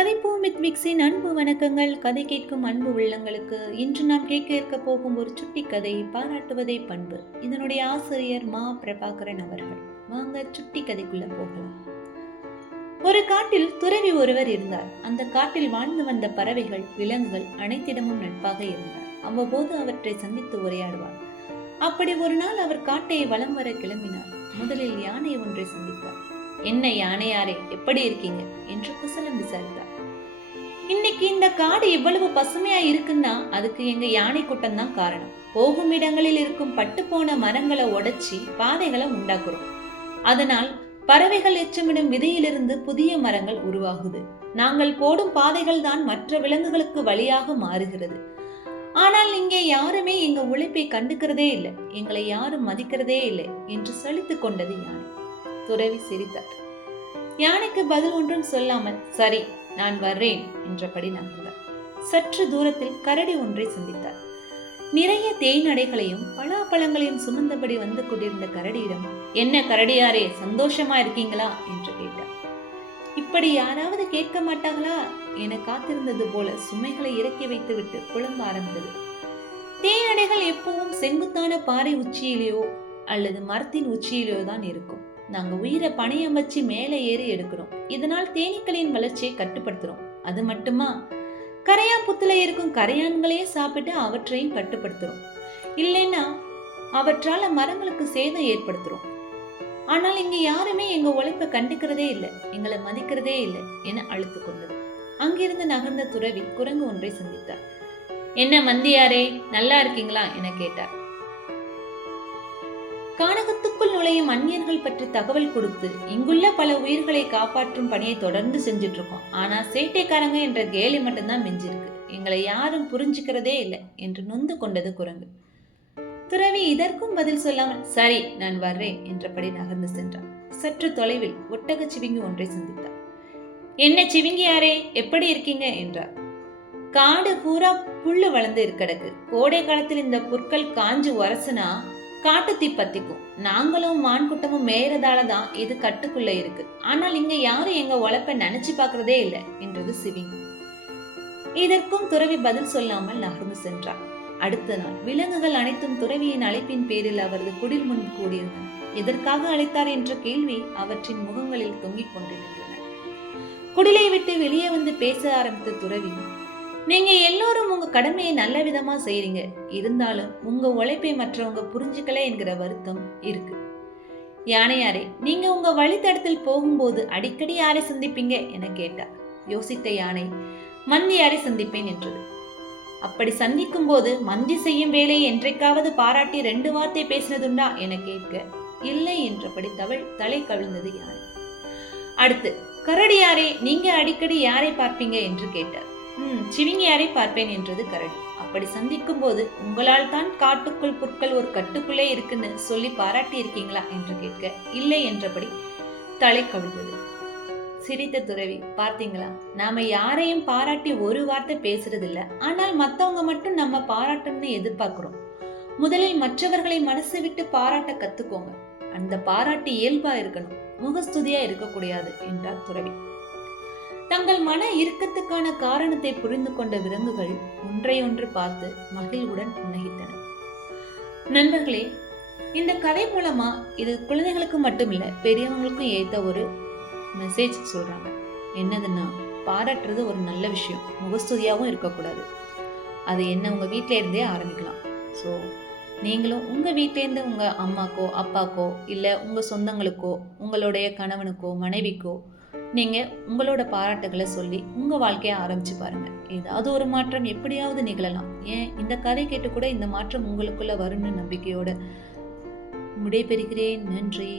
கதைப்போம் with விக்ஸின் அன்பு வணக்கங்கள். கதை கேட்கும் அன்பு உள்ளங்களுக்கு இன்று நாம் கேட்க போகும் ஒரு சுட்டி கதை பாராட்டுவதே பண்பு. இதனுடைய ஆசிரியர் மா பிரபாகரன் அவர்கள். வாங்க சுட்டி கதைக்குள்ள போகலாம். ஒரு காட்டில் துறவி ஒருவர் இருந்தார். அந்த காட்டில் வாழ்ந்து வந்த பறவைகள், விலங்குகள் அனைத்திடமும் நட்பாக இருந்தார். அவ்வப்போது அவற்றை சந்தித்து உரையாடுவார். அப்படி ஒரு நாள் அவர் காட்டை வலம் வர கிளம்பினார். முதலில் யானை ஒன்றை சந்தித்தார். என்ன யானையாரே, எப்படி இருக்கீங்க என்று குசலம் விசாரித்தார். இன்னைக்கு இந்த காடு இவ்வளவு பசுமையா இருக்குன்னா அதுக்கு எங்க யானை கூட்டம் தான் காரணம். போகும் இடங்களில் இருக்கும் பட்டு போன மரங்களை உடைச்சி பாதைகளை உண்டாக்குறோம். அதனால் பறவைகள் எச்சமிடும் விதையிலிருந்து புதிய மரங்கள் உருவாகுது. நாங்கள் போடும் பாதைகள் தான் மற்ற விலங்குகளுக்கு வழியாக மாறுகிறது. ஆனால் இங்கே யாருமே எங்க உழைப்பை கண்டுக்கிறதே இல்லை, எங்களை யாரும் மதிக்கிறதே இல்லை என்று சலித்துக் கொண்டது யானை. துறவி சிரித்தார். யானைக்கு பதில் ஒன்றும் சொல்லாமல் சரி நான் வர்றேன் என்றபடி நகர்ந்தார். சற்று தூரத்தில் கரடி ஒன்றை சந்தித்தார். நிறைய தேய்நடைகளையும் பலாப்பழங்களையும் சுமந்தபடி வந்து கொண்டிருந்த கரடியிடம், என்ன கரடியாரே, சந்தோஷமா இருக்கீங்களா என்று கேட்டார். இப்படி யாராவது கேட்க மாட்டாங்களா என காத்திருந்தது போல சுமைகளை இறக்கி வைத்துவிட்டு புலம்ப ஆரம்பித்தது. தேய்நடைகள் எப்பவும் செங்குத்தான பாறை உச்சியிலேயோ அல்லது மரத்தின் உச்சியிலேயோ தான் இருக்கும். நாங்க உயிரை பணையம் வச்சு மேலே ஏறி எடுக்கிறோம். இதனால் தேனீக்களின் வளர்ச்சியை கட்டுப்படுத்துறோம். அது மட்டுமா, கரையான் புத்துல இருக்கும் கரையான்களையே சாப்பிட்டு அவற்றையும் கட்டுப்படுத்துறோம். இல்லைன்னா அவற்றால மரங்களுக்கு சேதம் ஏற்படுத்துறோம். ஆனால் இங்க யாருமே எங்க உழைப்பை கண்டுக்கிறதே இல்லை, எங்களை மதிக்கிறதே இல்லை என அழுத்து கொண்டது. அங்கிருந்து நகர்ந்த துறவி குரங்கு ஒன்றை சந்தித்தார். என்ன மந்தியாரே, நல்லா இருக்கீங்களா என கேட்டார். கானகத்துக்குள் நுழையும் அந்நியர்கள் பற்றி தகவல் கொடுத்து இங்குள்ள பல உயிர்களை காப்பாற்றும் பணியை தொடர்ந்து செஞ்சுட்டு இருக்கோம். ஆனா சேட்டைக்காரங்க என்ற கேலி மட்டும்தான் மிஞ்சிருக்கு. எங்களை யாரும் புரிஞ்சுக்கிறதே இல்லை என்று நொந்து கொண்டது குரங்கு. துறவி இதற்கும் பதில் சொல்லாமல் சரி நான் வர்றேன் என்றபடி நகர்ந்து சென்றார். சற்று தொலைவில் ஒட்டக சிவிங்கி ஒன்றை சந்தித்தார். என்ன சிவிங்கியாரே, எப்படி இருக்கீங்க என்றார். காடு பூரா புல்லு வளர்ந்து இருக்கடக்கு. கோடை காலத்தில் இந்த புற்கள் காஞ்சு உரசுனா காட்டு தீ பத்திக்கும். நாங்களும் மான் கூட்டமும் மேயறதாலதான் இது கட்டுக்குள்ள இருக்கு. ஆனால் இங்க யாரும் எங்க உழைப்பை நினைச்சு பாக்குறதே இல்லை என்றது சிவிங்கி. இதற்கும் துறவி பதில் சொல்லாமல் நகர்ந்து சென்றார். அடுத்த நாள் விலங்குகள் அனைத்தும் துறவியின் அழைப்பின் பேரில் அவரது குடில் முன் கூடியிருந்தன. எதற்காக அழைத்தார் என்ற கேள்வி அவற்றின் முகங்களில் தொங்கிக் கொண்டிருந்தன. குடிலை விட்டு வெளியே வந்து பேச ஆரம்பித்த துறவி, நீங்க எல்லோரும் உங்க கடமையை நல்ல விதமா செய்றீங்க, இருந்தாலும் உங்க உழைப்பை மற்றவங்க புரிஞ்சுக்கல என்கிற வருத்தம் இருக்கு. யானையாரே, நீங்க உங்க வழித்தடத்தில் போகும்போது அடிக்கடி யாரை சந்திப்பீங்க என கேட்டார். யோசித்த யானை, மந்தி யாரை சந்திப்பேன் என்றது. அப்படி சந்திக்கும் போது மந்தி செய்யும் வேலையை என்றைக்காவது பாராட்டி 2 வார்த்தை பேசினதுண்டா என கேட்க இல்லை என்றபடி தலை கவிழ்ந்தது யானை. அடுத்து, கரடியாரே, நீங்க அடிக்கடி யாரை பார்ப்பீங்க என்று கேட்டார். சிவிங்கி யாரை பார்ப்பேன் என்றது கரடி. அப்படி சந்திக்கும் போது உங்களால் தான் காட்டுக்குள் புற்கள் ஒரு கட்டுக்குள்ளே இருக்குன்னு சொல்லி பாராட்டி இருக்கீங்களா என்று கேட்க இல்லை என்றபடி தலை கவிழ்ந்தது. சிரித்த துறவி, பார்த்தீங்களா, நாம யாரையும் பாராட்டி ஒரு வார்த்தை பேசுறது இல்ல, ஆனால் மத்தவங்க மட்டும் நம்ம பாராட்டணும்னு எதிர்பார்க்கிறோம். முதலில் மற்றவர்களை மனசு விட்டு பாராட்ட கத்துக்கோங்க. அந்த பாராட்டு இயல்பா இருக்கணும், முகஸ்துதியா இருக்கக்கூடாது என்றார் துறவி. தங்கள் மன இறுக்கத்துக்கான காரணத்தை புரிந்து கொண்ட விலங்குகள் ஒன்றையொன்று பார்த்து மகிழ்வுடன் புன்னகித்தன. நண்பர்களே, இந்த கதை மூலமா இது குழந்தைகளுக்கு மட்டும் இல்ல, பெரியவங்களுக்கும் ஏத்த ஒரு மெசேஜ் சொல்றாங்க. என்னதுன்னா, பாராட்டுறது ஒரு நல்ல விஷயம், முகஸ்துதியாவும் இருக்கக்கூடாது. அது என்ன உங்க வீட்டில இருந்தே ஆரம்பிக்கலாம். ஸோ நீங்களும் உங்க வீட்டிலேருந்து உங்க அம்மாக்கோ அப்பாக்கோ இல்லை உங்க சொந்தங்களுக்கோ உங்களுடைய கணவனுக்கோ மனைவிக்கோ நீங்க உங்களோட பாராட்டுகளை சொல்லி உங்க வாழ்க்கையை ஆரம்பிச்சு பாருங்க. ஏதாவது ஒரு மாற்றம் எப்படியாவது நிகழலாம். ஏன், இந்த கதை கேட்டு கூட இந்த மாற்றம் உங்களுக்குள்ள வரும்னு நம்பிக்கையோட விடைபெறுகிறேன். நன்றி.